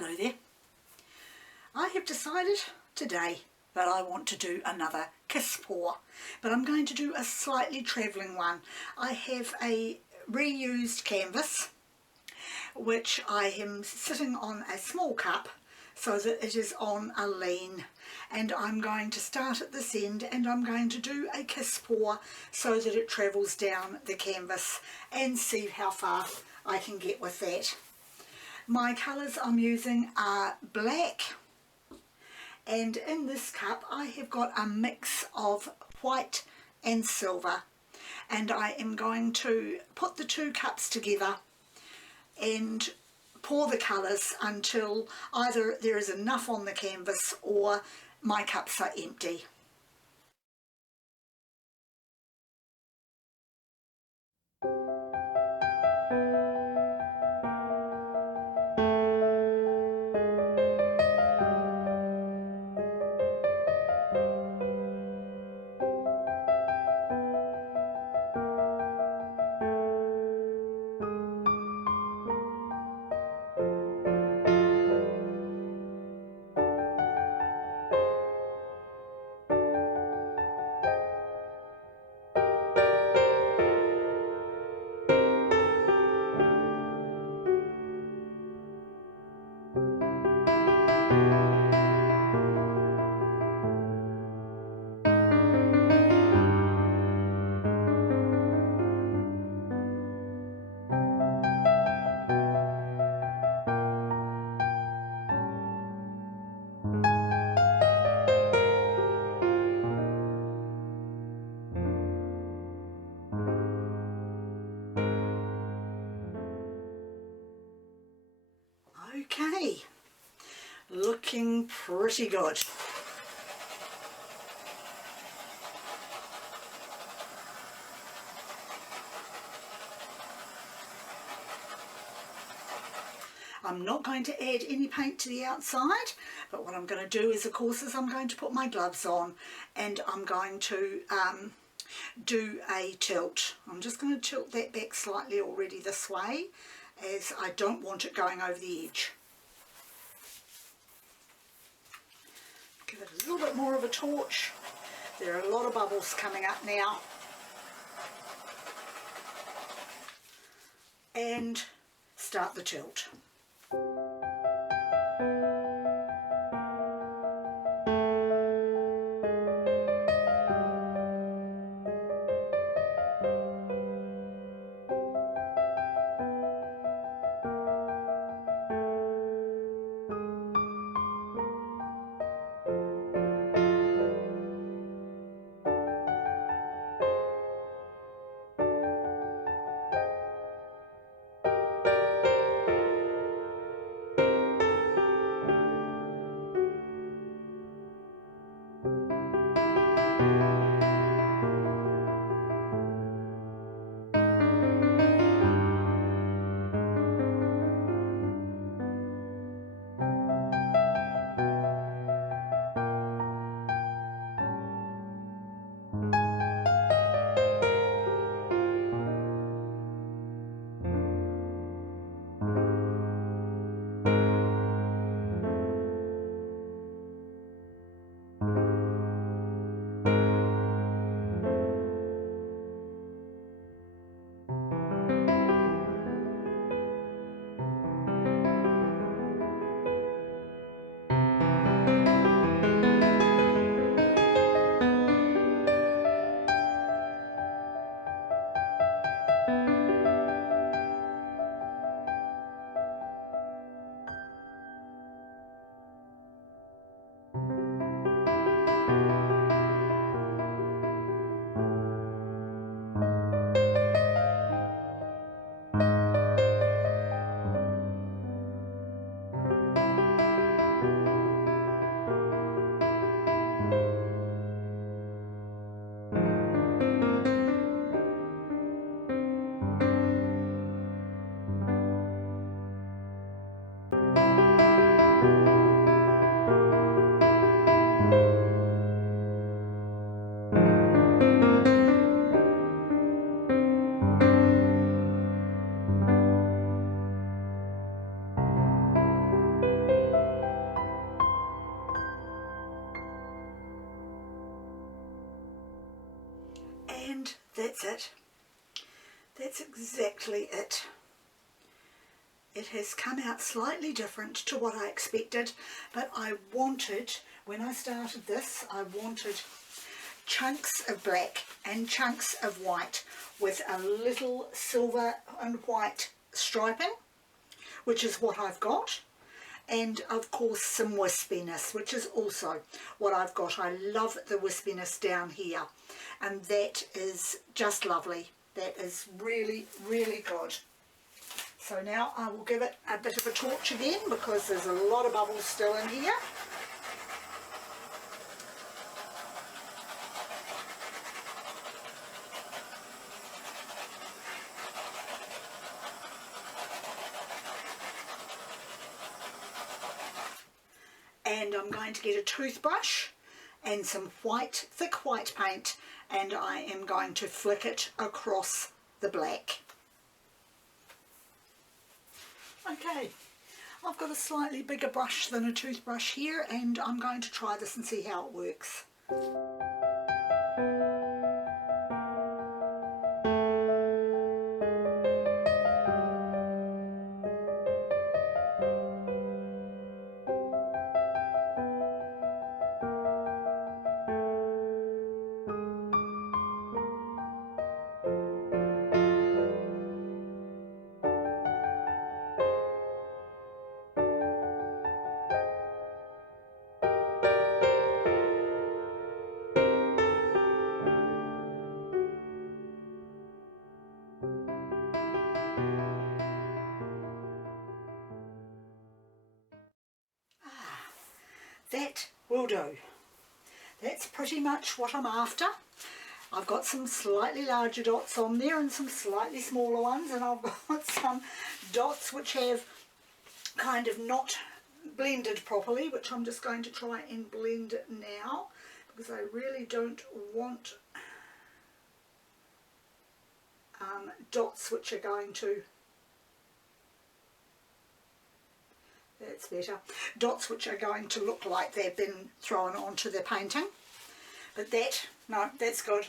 Hello there. I have decided today that I want to do another kiss pour, but I'm going to do a slightly travelling one. I have a reused canvas which I am sitting on a small cup so that it is on a lean, and I'm going to start at this end and I'm going to do a kiss pour so that it travels down the canvas and see how far I can get with that. My colours I'm using are black, and in this cup I have got a mix of white and silver, and I am going to put the two cups together and pour the colours until either there is enough on the canvas or my cups are empty. Okay, looking pretty good. I'm not going to add any paint to the outside, but what I'm going to do is, of course, I'm going to put my gloves on and I'm going to do a tilt. I'm just going to tilt that back slightly already this way, as I don't want it going over the edge. Give it a little bit more of a torch. There are a lot of bubbles coming up now. And start the tilt. that's it. That's exactly it. It has come out slightly different to what I expected, but I wanted, when I started this, I wanted chunks of black and chunks of white with a little silver and white striping, which is what I've got, and of course some wispiness, which is also what I've got. I love the wispiness down here, and that is just lovely. That is really, really good. So now I will give it a bit of a torch again, because there's a lot of bubbles still in here. And I'm going to get a toothbrush and some thick white paint, and I am going to flick it across the black. Okay, I've got a slightly bigger brush than a toothbrush here, and I'm going to try this and see how it works. That will do. That's pretty much what I'm after. I've got some slightly larger dots on there and some slightly smaller ones, and I've got some dots which have kind of not blended properly, which I'm just going to try and blend it now, because I really don't want dots which are going to, that's better, dots which are going to look like they've been thrown onto the painting. But no, that's good.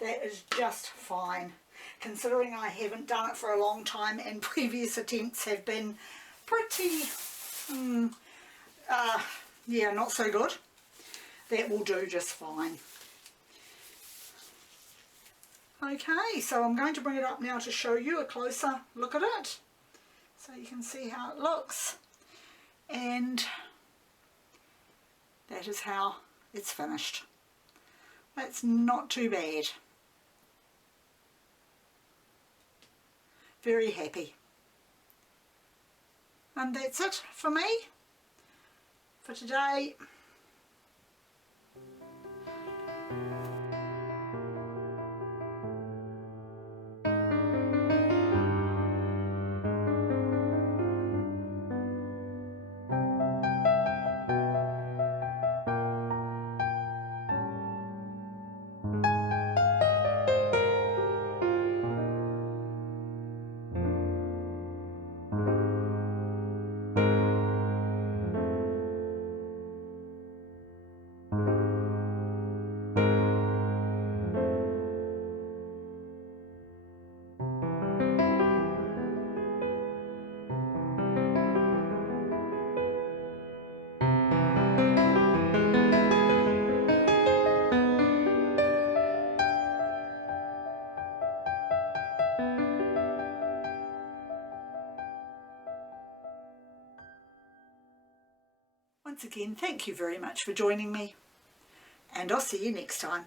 That is just fine, considering I haven't done it for a long time and previous attempts have been pretty, yeah, not so good. That will do just fine. Okay, so I'm going to bring it up now to show you a closer look at it, so you can see how it looks. And that is how it's finished. That's not too bad. Very happy. And that's it for me for today. Once again, thank you very much for joining me, and I'll see you next time.